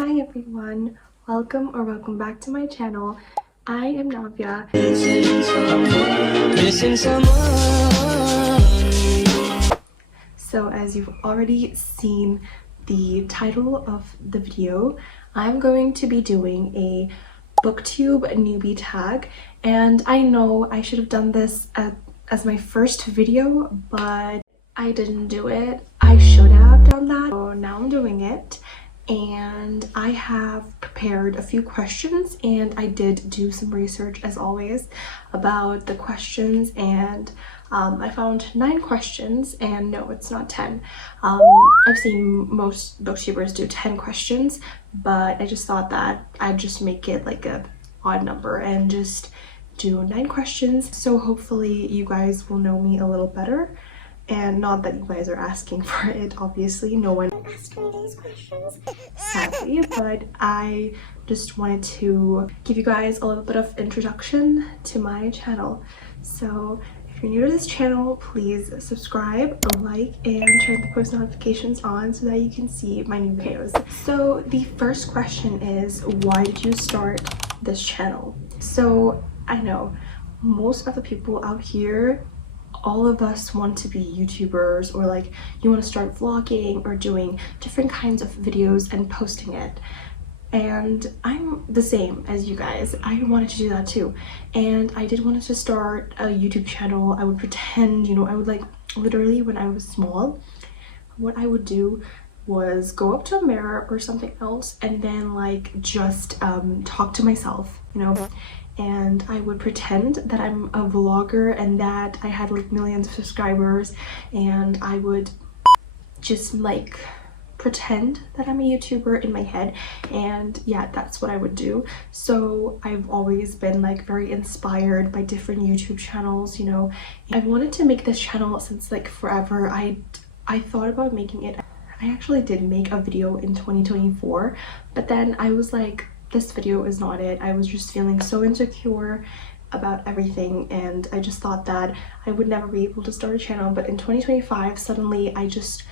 Hi everyone, welcome back to my channel. I am Navya. So as you've already seen the title of the video, I'm going to be doing a Booktube Newbie Tag, and I know I should have done this as my first video, but I didn't do it. I should have done that, so now I'm doing it. And I have prepared a few questions, and I did do some research as always about the questions, and I found 9 questions, and no, it's not 10. I've seen most booktubers do 10 questions, but I just thought that I'd just make it like a odd number and just do 9 questions. So hopefully you guys will know me a little better. And not that you guys are asking for it, obviously. No one asked me these questions, sadly, but I just wanted to give you guys a little bit of introduction to my channel. So if you're new to this channel, please subscribe, like, and turn the post notifications on so that you can see my new videos. So the first question is, why did you start this channel? So I know most of the people out here, all of us want to be YouTubers, or like you want to start vlogging or doing different kinds of videos and posting it. And I'm the same as you guys. I wanted to do that too, and I did want to start a YouTube channel. I would pretend, you know, I would like literally when I was small, what I would do was go up to a mirror or something else and then like just talk to myself, you know, and I would pretend that I'm a vlogger and that I had like millions of subscribers, and I would just like pretend that I'm a YouTuber in my head, and yeah, that's what I would do. So I've always been like very inspired by different YouTube channels, you know. I wanted to make this channel since like forever. I thought about making it. I actually did make a video in 2024, but then I was like, this video is not it. I was just feeling so insecure about everything, and I just thought that I would never be able to start a channel. But in 2025, suddenly I just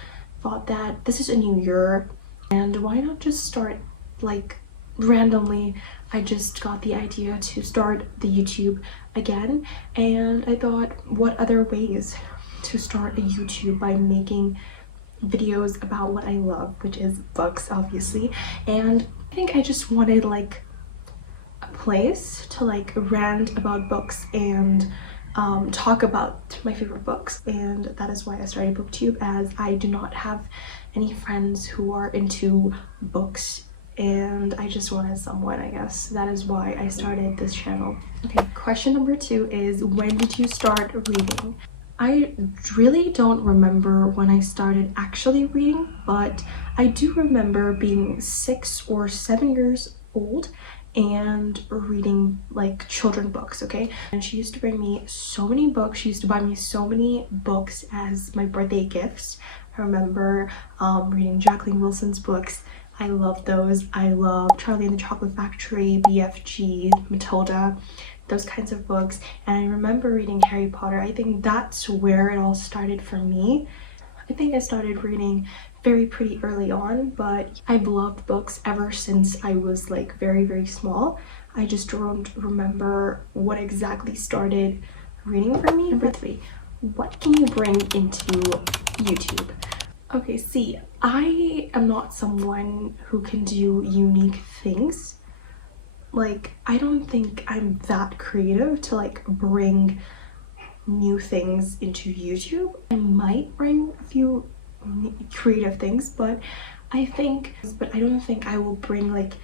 thought that this is a new year, and why not just start like randomly. I just got the idea to start the YouTube again, and I thought, what other ways to start a YouTube by making videos about what I love, which is books, obviously. And I think I just wanted like a place to like rant about books and talk about my favorite books, and that is why I started Booktube, as I do not have any friends who are into books, and I just wanted someone, I guess. That is why I started this channel. Okay, question number 2 is, when did you start reading? I really don't remember when I started actually reading, but I do remember being 6 or 7 years old and reading like children books, okay? And she used to bring me so many books. She used to buy me so many books as my birthday gifts. I remember reading Jacqueline Wilson's books. I love those. I love Charlie and the Chocolate Factory, BFG, Matilda, those kinds of books. And I remember reading Harry Potter. I think that's where it all started for me. I think I started reading pretty early on, but I've loved books ever since I was like very small. I just don't remember what exactly started reading for me. Number 3, what can you bring into YouTube? Okay, see, I am not someone who can do unique things. Like, I don't think I'm that creative to like bring new things into YouTube. I might bring a few creative things, but I don't think I will bring like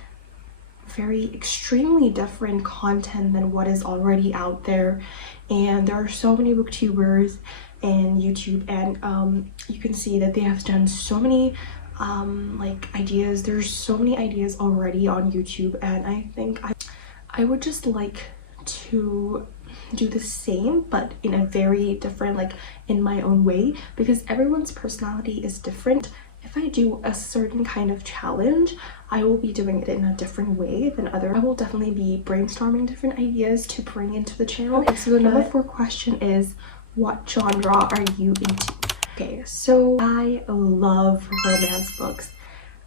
very extremely different content than what is already out there. And there are so many booktubers and YouTube, and you can see that they have done so many like ideas. There's so many ideas already on YouTube, and I think I would just like to do the same, but in a very different, like in my own way, because everyone's personality is different. If I do a certain kind of challenge, I will be doing it in a different way than I will definitely be brainstorming different ideas to bring into the channel. Okay, so the number 4 question is, what genre are you into? Okay, so I love romance books.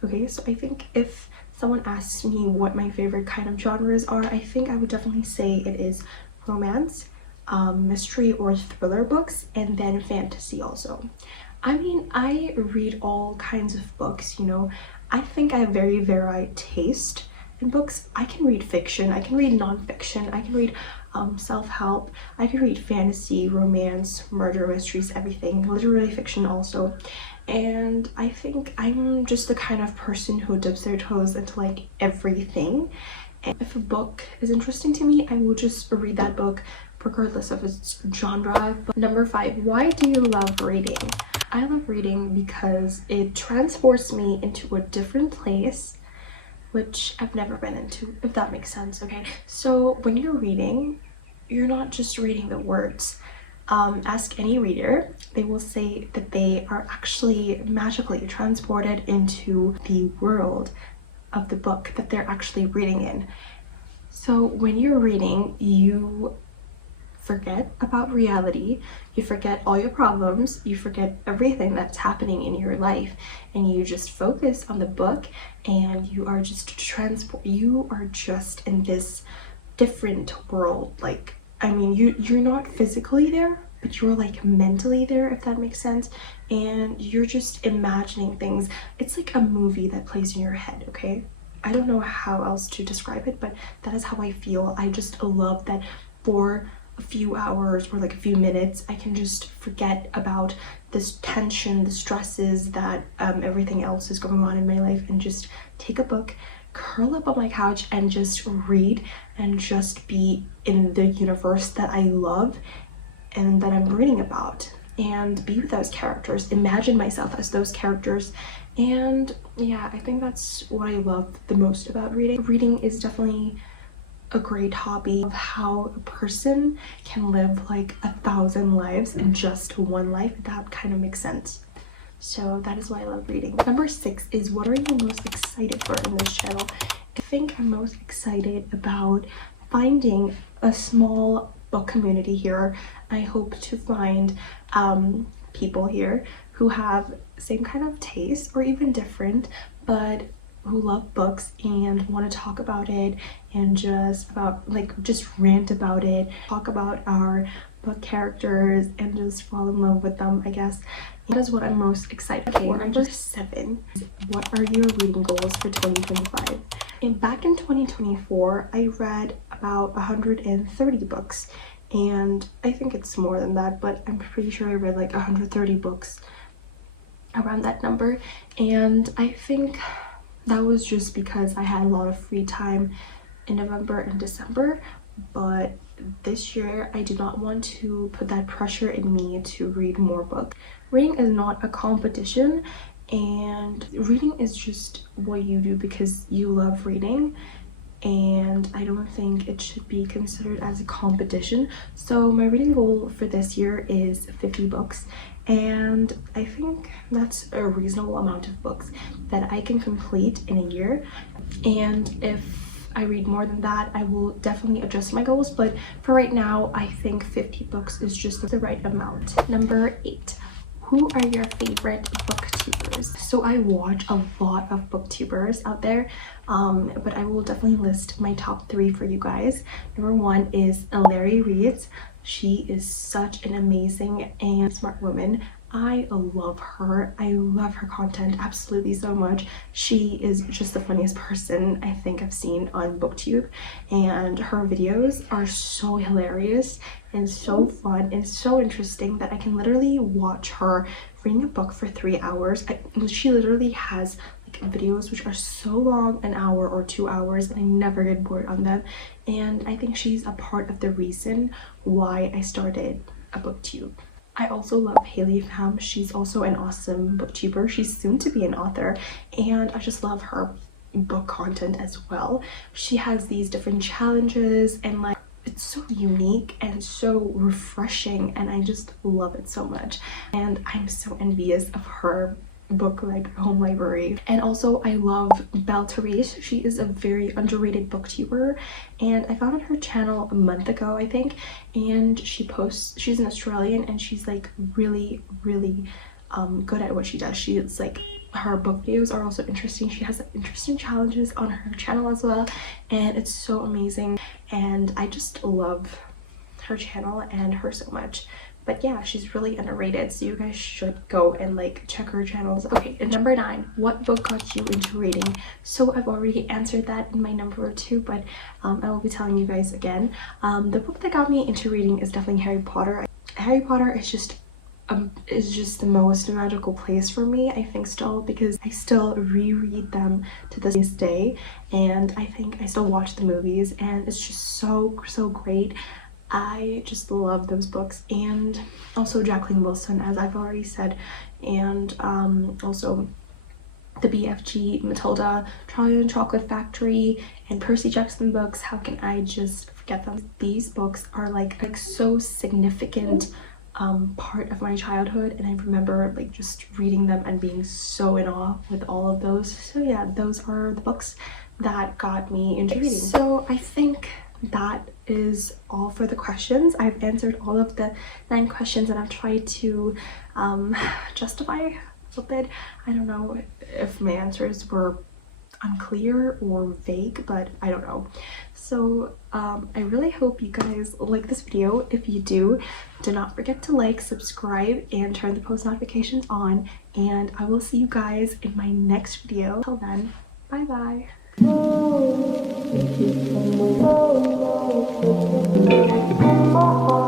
Okay, so I think if someone asks me what my favorite kind of genres are, I think I would definitely say it is romance, mystery or thriller books, and then fantasy also. I mean, I read all kinds of books, you know. I think I have very varied taste in books. I can read fiction, I can read non-fiction, I can read self-help, I can read fantasy, romance, murder mysteries, everything, literary fiction also. And I think I'm just the kind of person who dips their toes into like everything. And if a book is interesting to me, I will just read that book regardless of its genre. But number 5, why do you love reading? I love reading because it transports me into a different place, which I've never been into, if that makes sense. Okay, so when you're reading, you're not just reading the words. Ask any reader, they will say that they are actually magically transported into the world of the book that they're actually reading in. So when you're reading, you forget about reality, you forget all your problems, you forget everything that's happening in your life, and you just focus on the book, and you are just in this different world. Like, I mean, you're not physically there, but you're like mentally there, if that makes sense, and you're just imagining things. It's like a movie that plays in your head. Okay, I don't know how else to describe it, but that is how I feel. I just love that for a few hours or like a few minutes I can just forget about this tension, the stresses that everything else is going on in my life, and just take a book, curl up on my couch, and just read and just be in the universe that I love and that I'm reading about, and be with those characters, imagine myself as those characters. And yeah, I think that's what I love the most about reading. Reading is definitely a great hobby of how a person can live like 1,000 lives in just one life. That kind of makes sense. So that is why I love reading. Number 6 is, what are you most excited for in this channel? I think I'm most excited about finding a small book community here. I hope to find people here who have same kind of taste or even different, but who love books and want to talk about it, and just rant about it, talk about our book characters, and just fall in love with them, I guess. That is what I'm most excited for. Number 7, what are your reading goals for 2025? And back in 2024, I read about 130 books, and I think it's more than that, but I'm pretty sure I read like 130 books, around that number. And I think that was just because I had a lot of free time in November and December, but this year I did not want to put that pressure in me to read more books. Reading is not a competition, and reading is just what you do because you love reading, and I don't think it should be considered as a competition. So my reading goal for this year is 50 books, and I think that's a reasonable amount of books that I can complete in a year. And if I read more than that, I will definitely adjust my goals, but for right now I think 50 books is just the right amount. Number 8, who are your favorite booktubers? So I watch a lot of booktubers out there, but I will definitely list my top 3 for you guys. Number 1 is Larry Reads. She is such an amazing and smart woman. I love her. I love her content absolutely so much. She is just the funniest person I think I've seen on BookTube, and her videos are so hilarious and so fun and so interesting that I can literally watch her reading a book for 3 hours. She literally has like videos which are so long, an hour or 2 hours, and I never get bored on them. And I think she's a part of the reason why I started a BookTube. I also love Haley Pham. She's also an awesome booktuber. She's soon to be an author, and I just love her book content as well. She has these different challenges, and like it's so unique and so refreshing, and I just love it so much. And I'm so envious of her book like home library. And also I love Belle Therese. She is a very underrated booktuber, and I found her channel a month ago I think, and she's an Australian, and she's like really good at what she does. She's like her book videos are also interesting. She has interesting challenges on her channel as well, and it's so amazing, and I just love her channel and her so much. But yeah, she's really underrated, so you guys should go and like check her channels. Okay, and number 9, what book got you into reading? So I've already answered that in my number 2, but I will be telling you guys again. The book that got me into reading is definitely Harry Potter. Harry Potter is just the most magical place for me, I think, still, because I still reread them to this day, and I think I still watch the movies, and it's just so great. I just love those books, and also Jacqueline Wilson, as I've already said, and also the BFG, Matilda, Charlie and the Chocolate Factory, and Percy Jackson books. How can I just forget them? These books are like so significant part of my childhood, and I remember like just reading them and being so in awe with all of those. So yeah, those are the books that got me into reading. So I think that is all for the questions. I've answered all of the 9 questions, and I've tried to justify a little bit. I don't know if my answers were unclear or vague, but I don't know. So I really hope you guys like this video. If you do not forget to like, subscribe, and turn the post notifications on, and I will see you guys in my next video. Till then, bye bye.